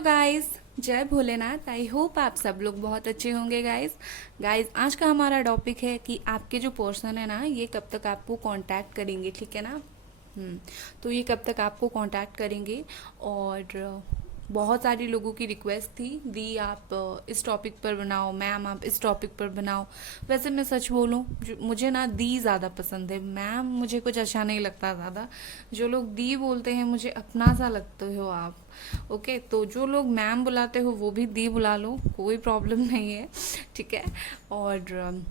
Hello guys, जय Bholenath. I hope आप सब लोग बहुत अच्छे होंगे गाइस। आज का हमारा टॉपिक है कि आपके जो पर्सन है ना, ये कब तक आपको कांटेक्ट करेंगे, ठीक है ना। तो ये कब तक आपको कांटेक्ट करेंगे। और बहुत सारी लोगों की रिक्वेस्ट थी, दी आप इस टॉपिक पर बनाओ, मैम आप इस टॉपिक पर बनाओ। वैसे मैं सच बोलूँ, मुझे ना दी ज़्यादा पसंद है, मैम मुझे कुछ अच्छा नहीं लगता ज़्यादा। जो लोग दी बोलते हैं मुझे अपना सा लगते हो आप। ओके, तो जो लोग मैम बुलाते हो वो भी दी बुला लो, कोई प्रॉब्लम नहीं है, ठीक है। और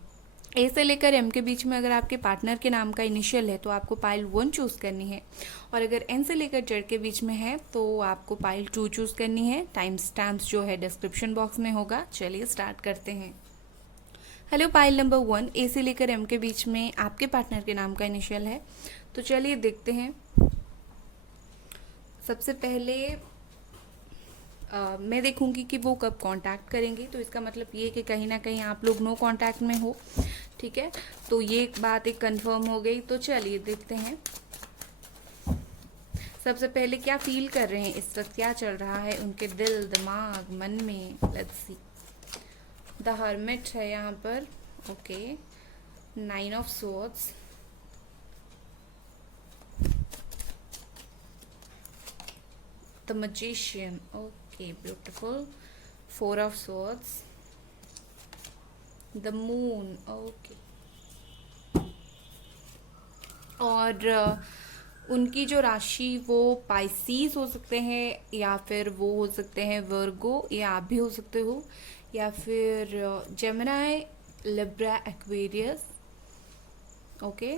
ए से लेकर एम के बीच में अगर आपके पार्टनर के नाम का इनिशियल है तो आपको पाइल 1 चूज़ करनी है। और अगर एन से लेकर जेड के बीच में है तो आपको पाइल 2 चूज़ करनी है। टाइम स्टैम्प्स जो है डिस्क्रिप्शन बॉक्स में होगा। चलिए स्टार्ट करते हैं। हेलो, पाइल नंबर 1, ए से लेकर एम के बीच में आपके पार्टनर के नाम का इनिशियल है। तो चलिए देखते हैं। सबसे पहले मैं देखूंगी कि वो कब कांटेक्ट करेंगे, तो इसका मतलब ये कि कहीं ना कहीं आप लोग नो कांटेक्ट में हो, ठीक है। तो ये बात एक कंफर्म हो गई। तो चलिए देखते हैं। सबसे पहले क्या फील कर रहे हैं इस वक्त, क्या चल रहा है उनके दिल दिमाग मन में। Let's see. द हर्मिट है यहाँ पर। Okay, 9 of swords, the magician, okay beautiful, 4 of swords, the moon, okay. और उनकी जो राशि वो पाइसीस हो सकते हैं, या फिर वो हो सकते हैं वर्गो, या आप भी हो सकते हो, या फिर जेमिनी, लिब्रा, एक्वेरियस। ओके,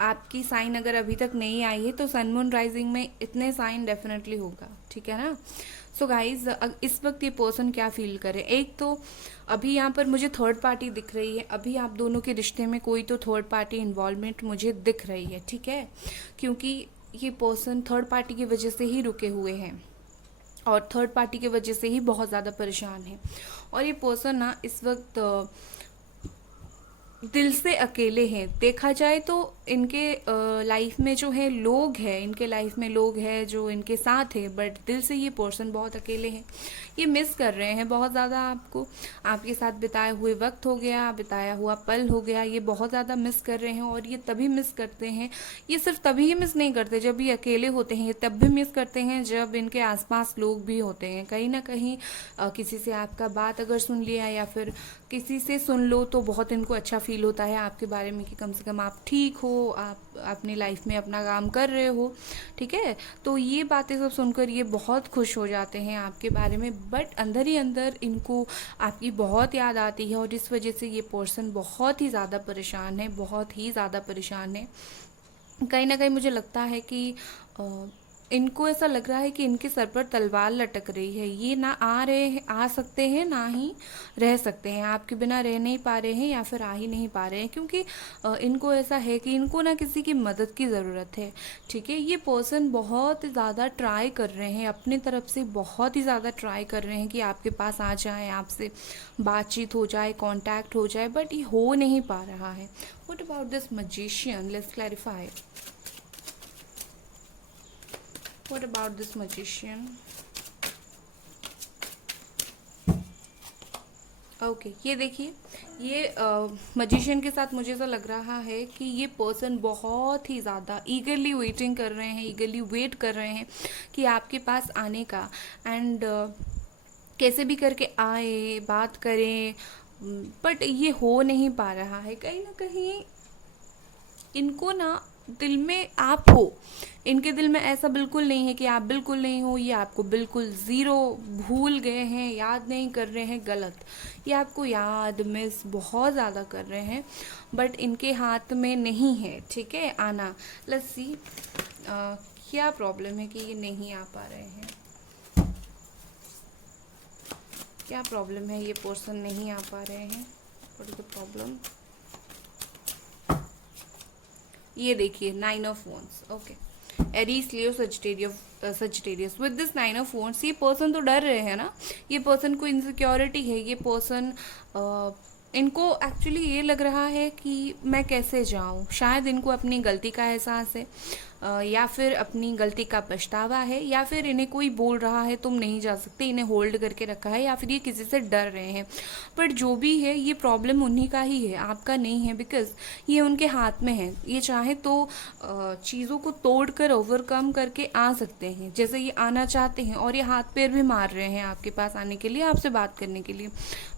आपकी साइन अगर अभी तक नहीं आई है तो सन मून राइजिंग में इतने साइन डेफिनेटली होगा, ठीक है ना। सो गाइज, इस वक्त ये पर्सन क्या फील करे। एक तो अभी यहाँ पर मुझे थर्ड पार्टी दिख रही है, अभी आप दोनों के रिश्ते में कोई तो थर्ड पार्टी इन्वॉल्वमेंट मुझे दिख रही है, ठीक है। क्योंकि ये पर्सन थर्ड पार्टी की वजह से ही रुके हुए हैं और थर्ड पार्टी की वजह से ही बहुत ज़्यादा परेशान है। और ये पर्सन ना इस वक्त दिल से अकेले हैं। देखा जाए तो इनके लाइफ में जो है लोग हैं, इनके लाइफ में लोग हैं जो इनके साथ है, बट दिल से ये पर्सन बहुत अकेले हैं। ये मिस कर रहे हैं बहुत ज़्यादा आपको, आपके साथ बिताए हुए वक्त हो गया, बिताया हुआ पल हो गया, ये बहुत ज़्यादा मिस कर रहे हैं। और ये तभी मिस करते हैं, ये सिर्फ तभी ही मिस नहीं करते जब ये अकेले होते हैं, ये तब भी मिस करते हैं जब इनके आसपास लोग भी होते हैं। कहीं ना कहीं किसी से आपका बात अगर सुन लिया या फिर किसी से सुन लो तो बहुत इनको अच्छा फील होता है आपके बारे में कि कम से कम आप ठीक हो, आप अपनी लाइफ में अपना काम कर रहे हो, ठीक है। तो ये बातें सब सुनकर ये बहुत खुश हो जाते हैं आपके बारे में, बट अंदर ही अंदर इनको आपकी बहुत याद आती है और इस वजह से ये पर्सन बहुत ही ज़्यादा परेशान है, बहुत ही ज़्यादा परेशान है। कहीं ना कहीं मुझे लगता है कि इनको ऐसा लग रहा है कि इनके सर पर तलवार लटक रही है। ये ना आ सकते हैं, ना ही रह सकते हैं, आपके बिना रह नहीं पा रहे हैं या फिर आ ही नहीं पा रहे हैं, क्योंकि इनको ऐसा है कि इनको ना किसी की मदद की ज़रूरत है, ठीक है। ये पर्सन बहुत ज़्यादा ट्राई कर रहे हैं अपनी तरफ से, बहुत ही ज़्यादा ट्राई कर रहे हैं कि आपके पास आ जाए, आपसे बातचीत हो जाए, कांटेक्ट हो जाए, बट ये हो नहीं पा रहा है। What about this magician, let's clarify. What about this magician? Okay, ये देखिए, ये मजिशियन के साथ मुझे ऐसा लग रहा है कि ये पर्सन बहुत ही ज़्यादा ईगरली वेटिंग कर रहे हैं, ईगरली वेट कर रहे हैं कि आपके पास आने का। एंड कैसे भी करके आए, बात करें, बट ये हो नहीं पा रहा है। कहीं ना कहीं इनको ना दिल में आप हो, इनके दिल में ऐसा बिल्कुल नहीं है कि आप बिल्कुल नहीं हो, ये आपको बिल्कुल ज़ीरो भूल गए हैं, याद नहीं कर रहे हैं, गलत। ये आपको याद मिस बहुत ज़्यादा कर रहे हैं, बट इनके हाथ में नहीं है, ठीक है, आना। लेट्स सी क्या प्रॉब्लम है कि ये नहीं आ पा रहे हैं, क्या प्रॉब्लम है ये पर्सन नहीं आ पा रहे हैं, व्हाट इज द प्रॉब्लम। ये देखिए, 9 of wands, okay. Aries, Leo, Sagittarius. With this 9 of wands ये पर्सन तो डर रहे हैं ना, ये पर्सन को इनसिक्योरिटी है, ये पर्सन इनको एक्चुअली ये लग रहा है कि मैं कैसे जाऊँ, शायद इनको अपनी गलती का एहसास है। या फिर अपनी गलती का पछतावा है, या फिर इन्हें कोई बोल रहा है तुम नहीं जा सकते, इन्हें होल्ड करके रखा है, या फिर ये किसी से डर रहे हैं। बट जो भी है ये प्रॉब्लम उन्हीं का ही है, आपका नहीं है, बिकॉज ये उनके हाथ में है। ये चाहे तो चीज़ों को तोड़ कर ओवरकम करके आ सकते हैं, जैसे ये आना चाहते हैं और ये हाथ पैर भी मार रहे हैं आपके पास आने के लिए, आपसे बात करने के लिए।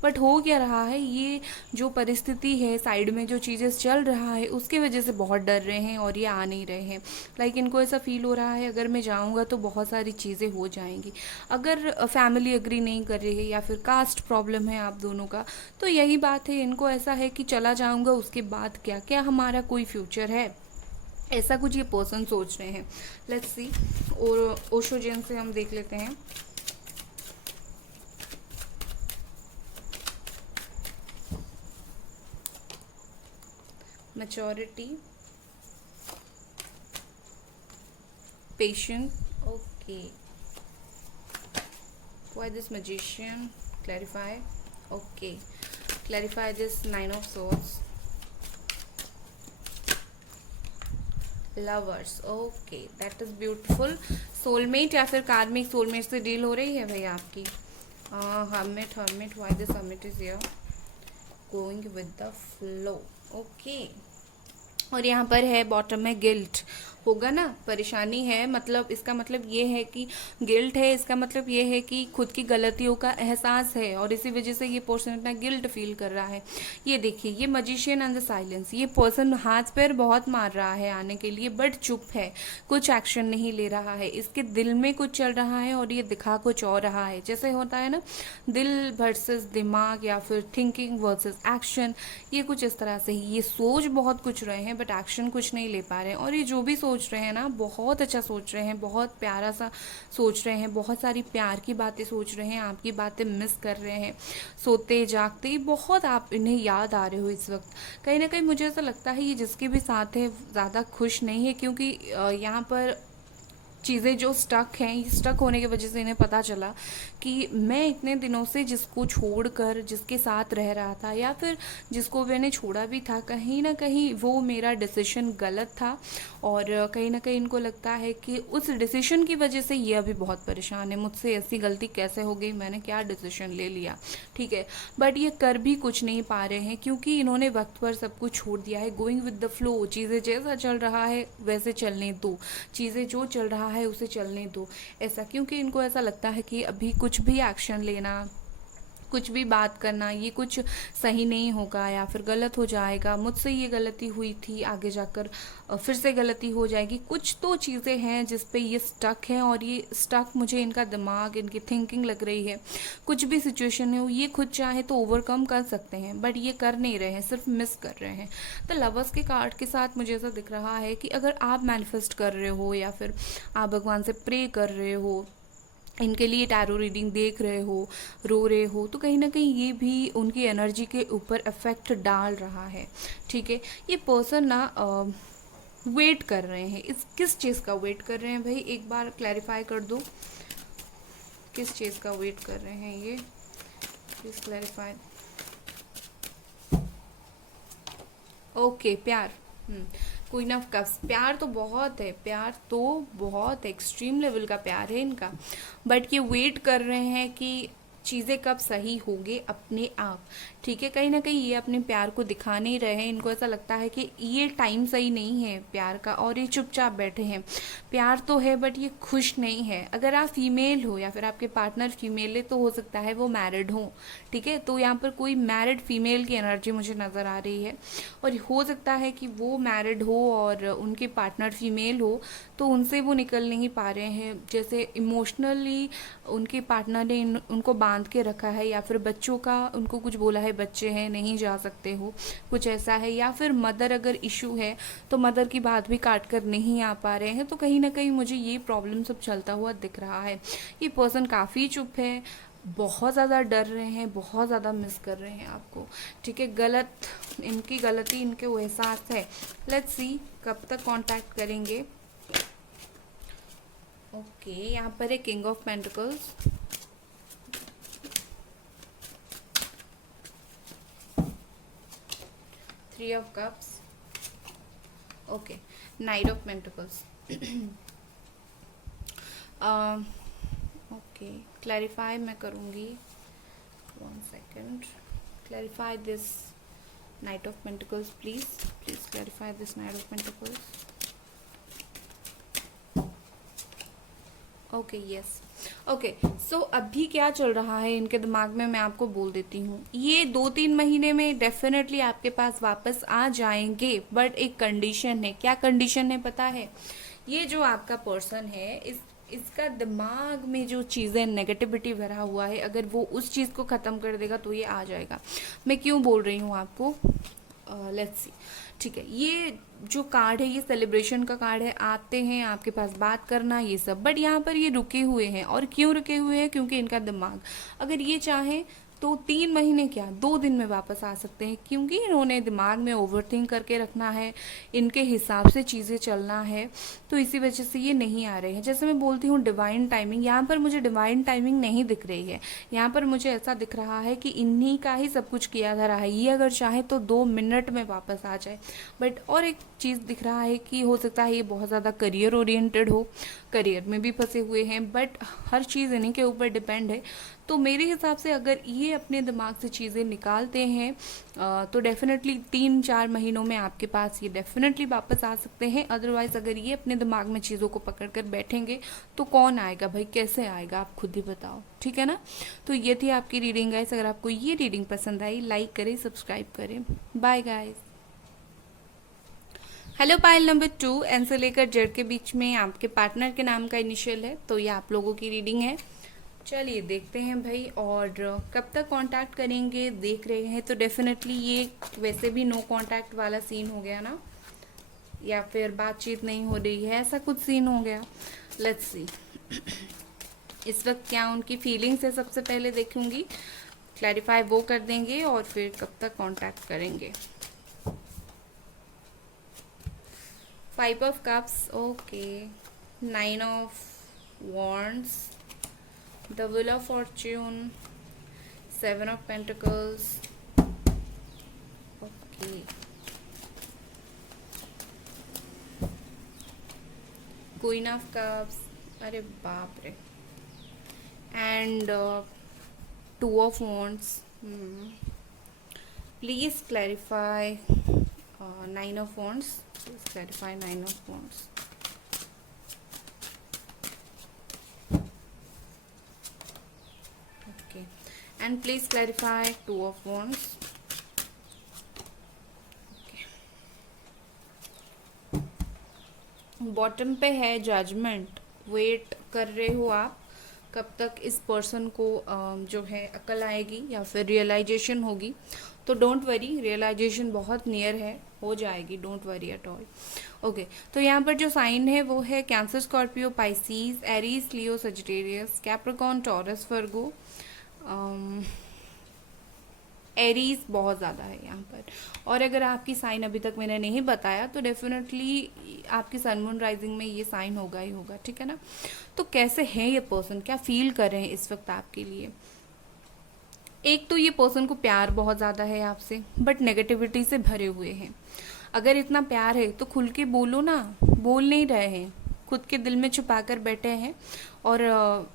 बट हो क्या रहा है, ये जो परिस्थिति है, साइड में जो चीज़ें चल रहा है उसकी वजह से बहुत डर रहे हैं और ये आ नहीं रहे हैं। लाइक इनको ऐसा फील हो रहा है अगर मैं जाऊंगा तो बहुत सारी चीज़ें हो जाएंगी। अगर फैमिली एग्री नहीं कर रही है या फिर कास्ट प्रॉब्लम है आप दोनों का, तो यही बात है, इनको ऐसा है कि चला जाऊंगा उसके बाद क्या, क्या हमारा कोई फ्यूचर है, ऐसा कुछ ये पर्सन सोच रहे हैं। Let's see. और ओशो जैन से हम देख लेते हैं। Maturity, patience, okay. Why this magician? Clarify. Okay. Clarify this nine of swords. Lovers. Okay. That is beautiful. Soulmate या फिर कार्मिक सोलमेट से डील हो रही है भाई आपकी। Hermit, hermit. Why this hermit is here? Going with the flow. Okay. और यहाँ पर है बॉटम में गिल्ट, होगा ना, परेशानी है, मतलब इसका मतलब ये है कि गिल्ट है, इसका मतलब ये है कि खुद की गलतियों का एहसास है और इसी वजह से ये पर्सन इतना गिल्ट फील कर रहा है। ये देखिए, ये मजिशियन एंड द साइलेंस, ये पर्सन हाथ पैर बहुत मार रहा है आने के लिए, बट चुप है, कुछ एक्शन नहीं ले रहा है, इसके दिल में कुछ चल रहा है और ये दिखा कुछ और रहा है। जैसे होता है ना, दिल वर्सेस दिमाग या फिर थिंकिंग वर्सेस एक्शन, ये कुछ इस तरह से ही, ये सोच बहुत कुछ रहे हैं बट एक्शन कुछ नहीं ले पा रहे हैं। और ये जो भी सोच रहे हैं ना, बहुत अच्छा सोच रहे हैं, बहुत प्यारा सा सोच रहे हैं, बहुत सारी प्यार की बातें सोच रहे हैं, आपकी बातें मिस कर रहे हैं, सोते जागते बहुत आप इन्हें याद आ रहे हो इस वक्त। कहीं ना कहीं मुझे ऐसा लगता है ये जिसके भी साथ है ज़्यादा खुश नहीं है, क्योंकि यहाँ पर चीज़ें जो स्टक हैं, ये स्टक होने की वजह से इन्हें पता चला कि मैं इतने दिनों से जिसको छोड़कर जिसके साथ रह रहा था या फिर जिसको मैंने छोड़ा भी था, कहीं ना कहीं वो मेरा डिसीजन गलत था। और कहीं ना कहीं इनको लगता है कि उस डिसीजन की वजह से ये अभी बहुत परेशान है, मुझसे ऐसी गलती कैसे हो गई, मैंने क्या डिसीजन ले लिया, ठीक है। बट ये कर भी कुछ नहीं पा रहे हैं क्योंकि इन्होंने वक्त पर सब कुछ छोड़ दिया है। गोइंग विद द फ्लो, चीज़ें जैसा चल रहा है वैसे चलने दो, चीज़ें जो चल रहा है उसे चलने दो, ऐसा। क्योंकि इनको ऐसा लगता है कि अभी कुछ भी एक्शन लेना, कुछ भी बात करना, ये कुछ सही नहीं होगा या फिर गलत हो जाएगा, मुझसे ये गलती हुई थी, आगे जाकर फिर से गलती हो जाएगी। कुछ तो चीज़ें हैं जिस पे ये स्टक है और ये स्टक मुझे इनका दिमाग, इनकी थिंकिंग लग रही है। कुछ भी सिचुएशन हो, ये खुद चाहे तो ओवरकम कर सकते हैं बट ये कर नहीं रहे हैं, सिर्फ मिस कर रहे हैं। तो लवर्स के कार्ड के साथ मुझे ऐसा दिख रहा है कि अगर आप मैनिफेस्ट कर रहे हो या फिर आप भगवान से प्रे कर रहे हो, इनके लिए टैरो रीडिंग देख रहे हो, रो रहे हो, तो कहीं ना कहीं ये भी उनकी एनर्जी के ऊपर इफेक्ट डाल रहा है, ठीक है। ये पर्सन ना वेट कर रहे हैं, इस किस चीज़ का वेट कर रहे हैं भाई, एक बार क्लैरिफाई कर दो, किस चीज़ का वेट कर रहे हैं ये, प्लीज क्लैरिफाई। ओके, प्यार। क्वीन ऑफ कप्स, प्यार तो बहुत है, प्यार तो बहुत एक्सट्रीम लेवल का प्यार है इनका, बट ये वेट कर रहे हैं कि चीज़ें कब सही होंगे अपने आप, ठीक है। कहीं ना कहीं ये अपने प्यार को दिखा नहीं रहे हैं, इनको ऐसा लगता है कि ये टाइम सही नहीं है प्यार का और ये चुपचाप बैठे हैं। प्यार तो है बट ये खुश नहीं है। अगर आप फीमेल हो या फिर आपके पार्टनर फीमेल है तो हो सकता है वो मैरिड हो, ठीक है। तो यहाँ पर कोई मैरिड फीमेल की एनर्जी मुझे नज़र आ रही है और हो सकता है कि वो मैरिड हो और उनके पार्टनर फीमेल हो, तो उनसे वो निकल नहीं पा रहे हैं, जैसे इमोशनली उनके पार्टनर ने उनको बांध के रखा है, या फिर बच्चों का उनको कुछ बोला है, बच्चे हैं नहीं जा सकते हो, कुछ ऐसा है। या फिर मदर अगर इशू है तो मदर की बात भी काट कर नहीं आ पा रहे हैं। तो कहीं ना कहीं मुझे ये प्रॉब्लम सब चलता हुआ दिख रहा है। ये पर्सन काफ़ी चुप है, बहुत ज़्यादा डर रहे हैं, बहुत ज़्यादा मिस कर रहे हैं आपको, ठीक है। गलत, इनकी गलती इनके वो एहसास है। लेट्स सी कब तक कांटेक्ट करेंगे। ओके, यहाँ पर है king of pentacles, three of cups, okay, knight of pentacles. Okay, clarify मैं करूँगी, 1 second, clarify this knight of pentacles please, please clarify this knight of pentacles. Okay, yes, okay. So अभी क्या चल रहा है इनके दिमाग में, मैं आपको बोल देती हूँ। ये 2-3 महीने में डेफिनेटली आपके पास वापस आ जाएंगे, बट एक कंडीशन है। क्या कंडीशन है पता है? ये जो आपका पर्सन है, इसका दिमाग में जो चीज़ें नेगेटिविटी भरा हुआ है, अगर वो उस चीज़ को ख़त्म कर देगा तो ये आ जाएगा। मैं क्यों बोल रही हूँ आपको, लेट्स सी। ठीक है, ये जो कार्ड है ये सेलिब्रेशन का कार्ड है। आते हैं आपके पास बात करना, ये सब, बट यहाँ पर ये रुके हुए हैं। और क्यों रुके हुए हैं? क्योंकि इनका दिमाग, अगर ये चाहें तो 3 महीने क्या 2 दिन में वापस आ सकते हैं, क्योंकि इन्होंने दिमाग में ओवरथिंक करके रखना है, इनके हिसाब से चीज़ें चलना है, तो इसी वजह से ये नहीं आ रहे हैं। जैसे मैं बोलती हूँ डिवाइन टाइमिंग, यहाँ पर मुझे डिवाइन टाइमिंग नहीं दिख रही है। यहाँ पर मुझे ऐसा दिख रहा है कि इन्हीं का ही सब कुछ किया जा रहा है। ये अगर चाहे तो 2 मिनट में वापस आ जाए। बट और एक चीज़ दिख रहा है कि हो सकता है ये बहुत ज़्यादा करियर ओरिएंटेड हो, करियर में भी फंसे हुए हैं, बट हर चीज़ इन्हीं के ऊपर डिपेंड है। तो मेरे हिसाब से अगर ये अपने दिमाग से चीज़ें निकालते हैं तो डेफिनेटली 3-4 महीनों में आपके पास ये डेफिनेटली वापस आ सकते हैं। अदरवाइज़ अगर ये अपने दिमाग में चीज़ों को पकड़ कर बैठेंगे तो कौन आएगा भाई, कैसे आएगा, आप खुद ही बताओ, ठीक है ना। तो ये थी आपकी रीडिंग गाइस। अगर आपको ये रीडिंग पसंद आई, लाइक करें, सब्सक्राइब करें। Bye guys. हेलो, पाइल नंबर 2, एन से लेकर जेड के बीच में आपके पार्टनर के नाम का इनिशियल है, तो ये आप लोगों की रीडिंग है। चलिए देखते हैं भाई, और कब तक कांटेक्ट करेंगे देख रहे हैं। तो डेफिनेटली ये वैसे भी नो कांटेक्ट वाला सीन हो गया ना, या फिर बातचीत नहीं हो रही है, ऐसा कुछ सीन हो गया। लेट्स सी इस वक्त क्या उनकी फीलिंग्स है, सबसे पहले देखूंगी, क्लैरिफाई वो कर देंगे, और फिर कब तक कांटेक्ट करेंगे। 5 of cups, okay, 9 of wands, the wheel of fortune, 7 of pentacles, okay, queen of cups, अरे बाप रे, and 2 of wands. Please clarify 9 of wands. Please clarify 9 of wands. Okay, and please clarify 2 of wands. Bottom पे है judgement, wait कर रहे हो आप कब तक इस पर्सन को जो है अकल आएगी या फिर रियलाइजेशन होगी। तो डोंट वरी, रियलाइजेशन बहुत नियर है, हो जाएगी, don't worry at all. Okay, तो यहाँ पर जो साइन है वो है कैंसर, स्कॉर्पियो, पाइसीज, एरीज, लियो, सजिटेरियस, कैप्रिकॉर्न, टॉरस, वर्गो। एरीज बहुत ज़्यादा है यहाँ पर। और अगर आपकी साइन अभी तक मैंने नहीं बताया तो डेफिनेटली आपकी सन मून राइजिंग में ये साइन होगा ही होगा, ठीक है ना। तो कैसे है ये पर्सन, क्या फील कर रहे हैं इस वक्त आपके लिए? एक तो ये पर्सन को प्यार बहुत ज़्यादा है आपसे, बट नेगेटिविटी से भरे हुए हैं। अगर इतना प्यार है तो खुल के बोलो ना, बोल नहीं रहे हैं, खुद के दिल में छुपा कर बैठे हैं, और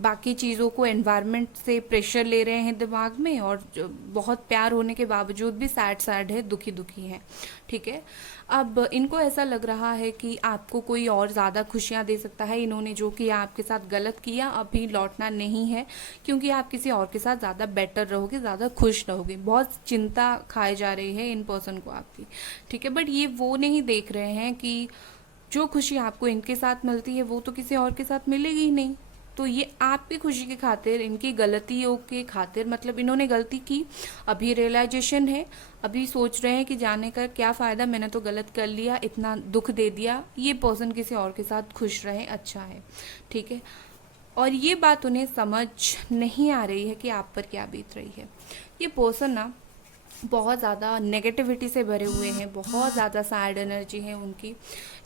बाकी चीज़ों को एनवायरनमेंट से प्रेशर ले रहे हैं दिमाग में, और बहुत प्यार होने के बावजूद भी सैड सैड है, दुखी दुखी है, ठीक है। अब इनको ऐसा लग रहा है कि आपको कोई और ज़्यादा खुशियाँ दे सकता है। इन्होंने जो किया आपके साथ गलत किया, अभी लौटना नहीं है, क्योंकि आप किसी और के साथ ज़्यादा बेटर रहोगे, ज़्यादा खुश रहोगे। बहुत चिंता खाए जा रही है इन पर्सन को आपकी, ठीक है। बट ये वो नहीं देख रहे हैं कि जो खुशी आपको इनके साथ मिलती है वो तो किसी और के साथ मिलेगी ही नहीं। तो ये आपकी खुशी की खातिर, इनकी गलतियों के खातिर, मतलब इन्होंने गलती की, अभी रियलाइजेशन है, अभी सोच रहे हैं कि जाने का क्या फ़ायदा, मैंने तो गलत कर लिया, इतना दुख दे दिया। ये पर्सन किसी और के साथ खुश रहे, अच्छा है, ठीक है। और ये बात उन्हें समझ नहीं आ रही है कि आप पर क्या बीत रही है। ये पर्सन ना बहुत ज़्यादा नेगेटिविटी से भरे हुए हैं, बहुत ज़्यादा सैड एनर्जी है उनकी।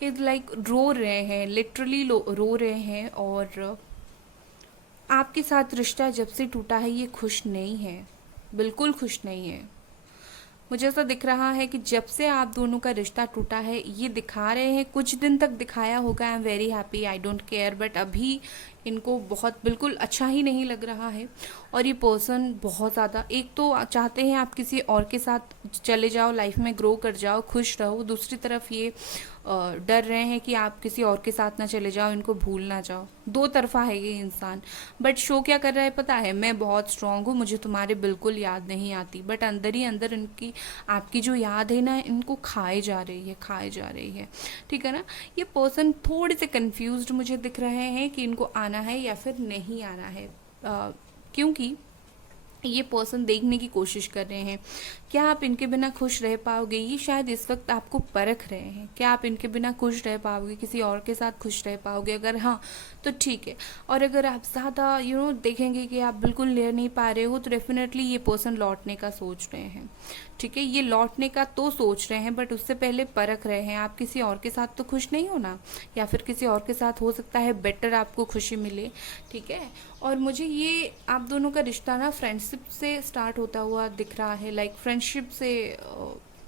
इज लाइक रो रहे हैं, लिटरली रो रहे हैं, और आपके साथ रिश्ता जब से टूटा है ये खुश नहीं है, बिल्कुल खुश नहीं है। मुझे ऐसा दिख रहा है कि जब से आप दोनों का रिश्ता टूटा है, ये दिखा रहे हैं, कुछ दिन तक दिखाया होगा I am very happy, I don't care, but अभी इनको बहुत बिल्कुल अच्छा ही नहीं लग रहा है। और ये पर्सन बहुत ज़्यादा, एक तो चाहते हैं आप किसी और के साथ चले जाओ, लाइफ में ग्रो कर जाओ, खुश रहो, दूसरी तरफ ये डर रहे हैं कि आप किसी और के साथ ना चले जाओ, इनको भूल ना जाओ। दो तरफा है ये इंसान। बट शो क्या कर रहा है पता है, मैं बहुत स्ट्रांग हूँ, मुझे तुम्हारे बिल्कुल याद नहीं आती, बट अंदर ही अंदर इनकी, आपकी जो याद है ना, इनको खाए जा रही है, खाए जा रही है। ठीक है ना। ये पर्सन थोड़े से कंफ्यूज्ड मुझे दिख रहे हैं कि इनको आना है या फिर नहीं आना है, क्योंकि ये पर्सन देखने की कोशिश कर रहे हैं क्या आप इनके बिना खुश रह पाओगे। ये शायद इस वक्त आपको परख रहे हैं, क्या आप इनके बिना खुश रह पाओगे, किसी और के साथ खुश रह पाओगे। अगर हाँ तो ठीक है, और अगर आप ज़्यादा देखेंगे कि आप बिल्कुल ले नहीं पा रहे हो, तो डेफिनेटली ये पर्सन लौटने का सोच रहे हैं। ठीक है, ये लौटने का तो सोच रहे हैं, बट उससे पहले परख रहे हैं आप किसी और के साथ तो खुश नहीं हो ना, या फिर किसी और के साथ हो सकता है बेटर आपको खुशी मिले। ठीक है। और मुझे ये आप दोनों का रिश्ता ना फ्रेंडशिप से स्टार्ट होता हुआ दिख रहा है, लाइक फ्रेंडशिप से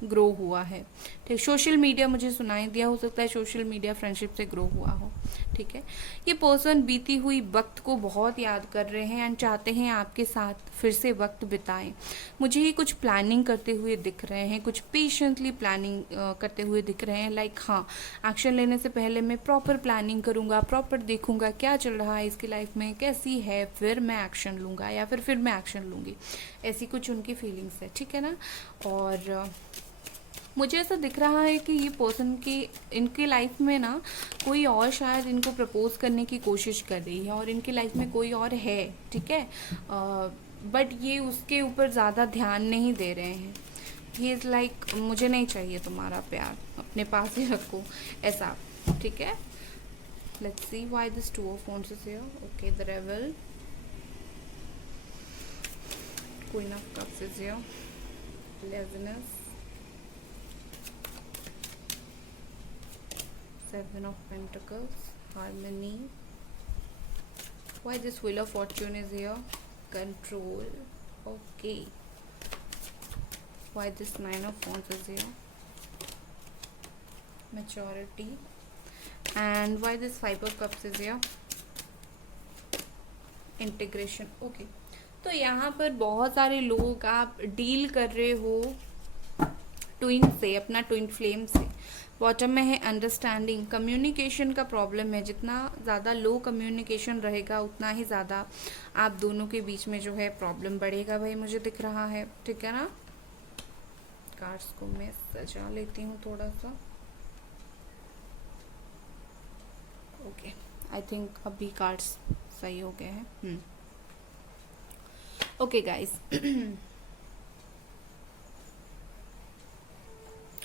ग्रो हुआ है। ठीक, सोशल मीडिया मुझे सुनाई दिया, हो सकता है सोशल मीडिया फ्रेंडशिप से ग्रो हुआ हो। ठीक है। ये पर्सन बीती हुई वक्त को बहुत याद कर रहे हैं एंड चाहते हैं आपके साथ फिर से वक्त बिताएं। मुझे ये कुछ प्लानिंग करते हुए दिख रहे हैं, कुछ पेशेंटली प्लानिंग करते हुए दिख रहे हैं, लाइक हाँ, एक्शन लेने से पहले मैं प्रॉपर प्लानिंग करूँगा, प्रॉपर देखूंगा क्या चल रहा है इसकी लाइफ में, कैसी है, फिर मैं एक्शन लूँगा या फिर मैं एक्शन लूँगी। ऐसी कुछ उनकी फीलिंग्स है। ठीक है ना। और मुझे ऐसा दिख रहा है कि ये पर्सन की, इनके लाइफ में ना कोई और शायद इनको प्रपोज करने की कोशिश कर रही है, और इनकी लाइफ में कोई और है। ठीक है। बट ये उसके ऊपर ज़्यादा ध्यान नहीं दे रहे हैं। ही इज़ लाइक मुझे नहीं चाहिए तुम्हारा प्यार, अपने पास ही रखो, ऐसा। ठीक है। Let's see why this two of wands is here. Okay, the rebel, queen of cups is here, laziness, seven of pentacles, harmony. Why this wheel of fortune is here? Control. Okay. Why this nine of wands is here? Maturity. And why this five of cups is here? Integration. Okay. तो यहाँ पर बहुत सारे लोग आप deal कर रहे हो ट्विन से, अपना ट्विन फ्लेम से। बॉटम में है अंडरस्टैंडिंग, कम्युनिकेशन का प्रॉब्लम है। जितना ज़्यादा लो कम्युनिकेशन रहेगा, उतना ही ज़्यादा आप दोनों के बीच में जो है प्रॉब्लम बढ़ेगा, भाई मुझे दिख रहा है। ठीक है ना। कार्ड्स को मैं सजा लेती हूँ थोड़ा सा। ओके, आई थिंक अभी कार्ड्स सही हो गए हैं। Okay guys.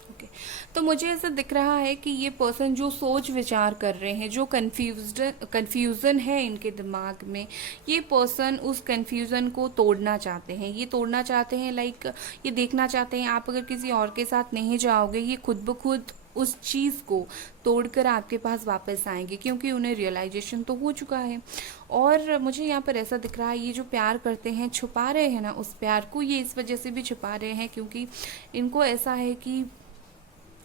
ओके, तो मुझे ऐसा दिख रहा है कि ये पर्सन जो सोच विचार कर रहे हैं, जो कन्फ्यूज़न है इनके दिमाग में, ये पर्सन उस कन्फ्यूज़न को तोड़ना चाहते हैं। ये तोड़ना चाहते हैं, लाइक ये देखना चाहते हैं आप अगर किसी और के साथ नहीं जाओगे, ये खुद ब खुद उस चीज़ को तोड़कर आपके पास वापस आएंगे, क्योंकि उन्हें रियलाइजेशन तो हो चुका है। और मुझे यहाँ पर ऐसा दिख रहा है, ये जो प्यार करते हैं, छुपा रहे हैं ना उस प्यार को, ये इस वजह से भी छुपा रहे हैं क्योंकि इनको ऐसा है कि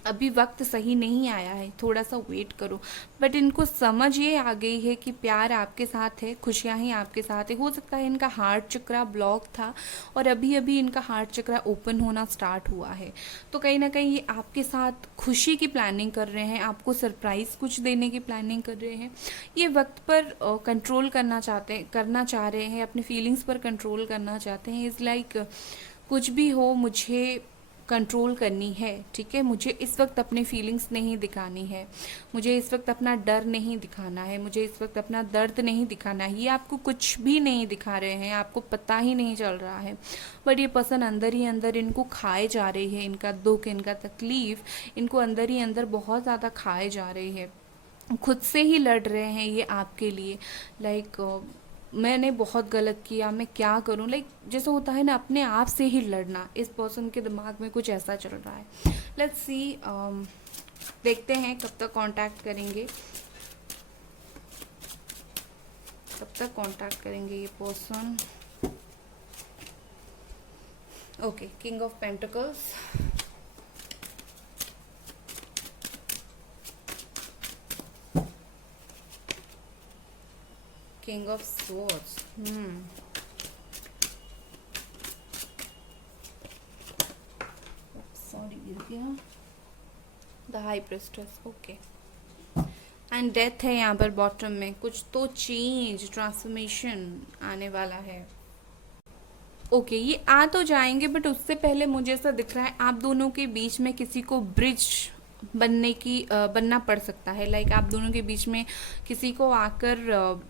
अभी वक्त सही नहीं आया है, थोड़ा सा वेट करो। बट इनको समझ ये आ गई है कि प्यार आपके साथ है, खुशियाँ ही आपके साथ है। हो सकता है इनका हार्ट चक्रा ब्लॉक था और अभी अभी इनका हार्ट चक्रा ओपन होना स्टार्ट हुआ है। तो कहीं ना कहीं ये आपके साथ खुशी की प्लानिंग कर रहे हैं, आपको सरप्राइज़ कुछ देने की प्लानिंग कर रहे हैं। ये वक्त पर कंट्रोल करना चाह रहे हैं, अपनी फीलिंग्स पर कंट्रोल करना चाहते हैं। इज़ लाइक कुछ भी हो मुझे कंट्रोल करनी है। ठीक है, मुझे इस वक्त अपनी फीलिंग्स नहीं दिखानी है, मुझे इस वक्त अपना डर नहीं दिखाना है, मुझे इस वक्त अपना दर्द नहीं दिखाना है। ये आपको कुछ भी नहीं दिखा रहे हैं, आपको पता ही नहीं चल रहा है। बट ये पर्सन अंदर ही अंदर इनको खाए जा रही है, इनका दुख, इनका तकलीफ इनको अंदर ही अंदर बहुत ज़्यादा खाए जा रही है। खुद से ही लड़ रहे हैं ये आपके लिए, लाइक मैंने बहुत गलत किया, मैं क्या करूं, लाइक जैसे होता है ना अपने आप से ही लड़ना। इस पर्सन के दिमाग में कुछ ऐसा चल रहा है। लेट्स सी, देखते हैं कब तक कांटेक्ट करेंगे, कब तक कांटेक्ट करेंगे ये person. Okay, king of pentacles, king of swords, sorry गिर गया, the high प्रेस्टेस, okay, and death है यहाँ पर बॉटम में। कुछ तो चेंज, ट्रांसफॉर्मेशन आने वाला है। ओके, ये आ तो जाएंगे, बट उससे पहले मुझे ऐसा दिख रहा है आप दोनों के बीच में किसी को ब्रिज बनना पड़ सकता है। लाइक आप दोनों के बीच में किसी को आकर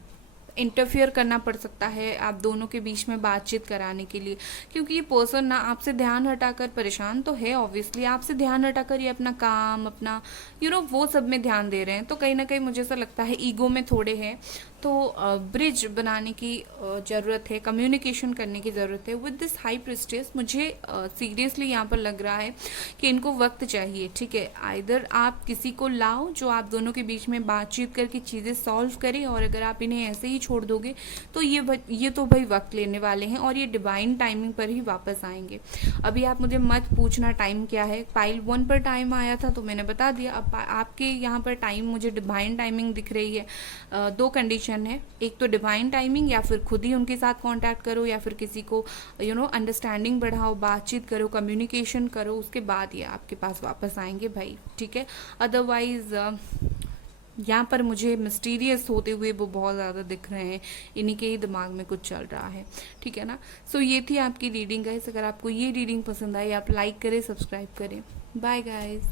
इंटरफियर करना पड़ सकता है आप दोनों के बीच में बातचीत कराने के लिए, क्योंकि ये पर्सन ना आपसे ध्यान हटाकर, परेशान तो है ऑब्वियसली, आपसे ध्यान हटाकर ये अपना काम, अपना वो सब में ध्यान दे रहे हैं। तो कहीं ना कहीं मुझे ऐसा लगता है ईगो में थोड़े हैं, तो ब्रिज बनाने की ज़रूरत है, कम्युनिकेशन करने की ज़रूरत है विद दिस हाई प्रिस्टेस। मुझे सीरियसली यहाँ पर लग रहा है कि इनको वक्त चाहिए, ठीक है। आइदर आप किसी को लाओ जो आप दोनों के बीच में बातचीत करके चीज़ें सॉल्व करे, और अगर आप इन्हें ऐसे ही छोड़ दोगे तो ये तो भाई वक्त लेने वाले हैं, और ये डिवाइन टाइमिंग पर ही वापस आएंगे। अभी आप मुझे मत पूछना टाइम क्या है, पाइल 1 पर टाइम आया था तो मैंने बता दिया। अब आपके यहाँ पर टाइम मुझे डिवाइन टाइमिंग दिख रही है। दो कंडीशन है, एक तो डिवाइन टाइमिंग, या फिर खुद ही उनके साथ कांटेक्ट करो, या फिर किसी को अंडरस्टैंडिंग बढ़ाओ, बातचीत करो, कम्युनिकेशन करो, उसके बाद ये आपके पास वापस आएंगे भाई, ठीक है। अदरवाइज यहाँ पर मुझे मिस्टीरियस होते हुए वो बहुत ज़्यादा दिख रहे हैं, इन्हीं के ही दिमाग में कुछ चल रहा है, ठीक है ना। सो ये थी आपकी रीडिंग गाइस। अगर आपको ये रीडिंग पसंद आई, आप लाइक करें, सब्सक्राइब करें। Bye guys.